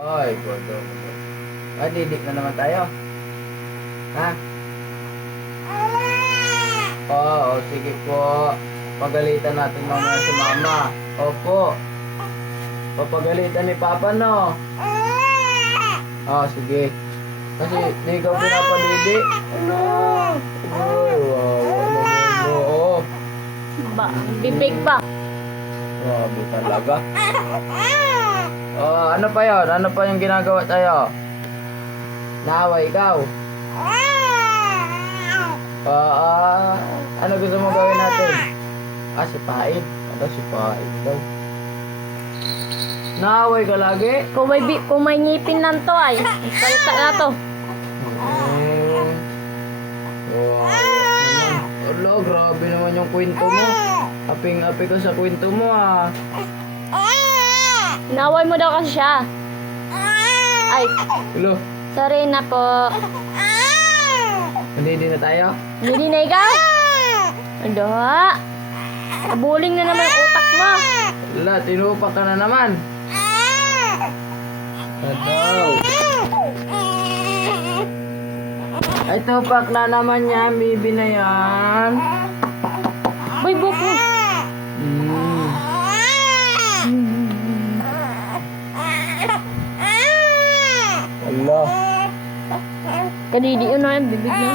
Ay, godo. Didik na naman tayo. Ha? Oo, sige po. Pagalitan natin mamaya si mama. Opo. Papagalitan ni Papa, no? Sige. Kasi di ka pinapalidi. Ano? Uy, wow. Bibig pa. Grabe talaga. Ano pa yun? Ano pa yung ginagawa tayo? Naawa ikaw? Ano gusto mo gawin natin? Sipain. Sipain daw. Naaway ka lagi? Kung may ngipin nan to ay. Salita na to. Ala, grabe naman yung kwento mo. Aping-api ko sa kwento mo, Naway mo daw kasi siya. Ay, Hello, sorry na po. hindi na tayo? Hindi na ikaw? Ano? Nabuling na naman ang utak mo. Wala, tinupak ka na naman. Ano? Ay, tupak na naman yan, bibi na yan. Boy, buhok mo. Allah. Kadidi yun na yung bibig niya.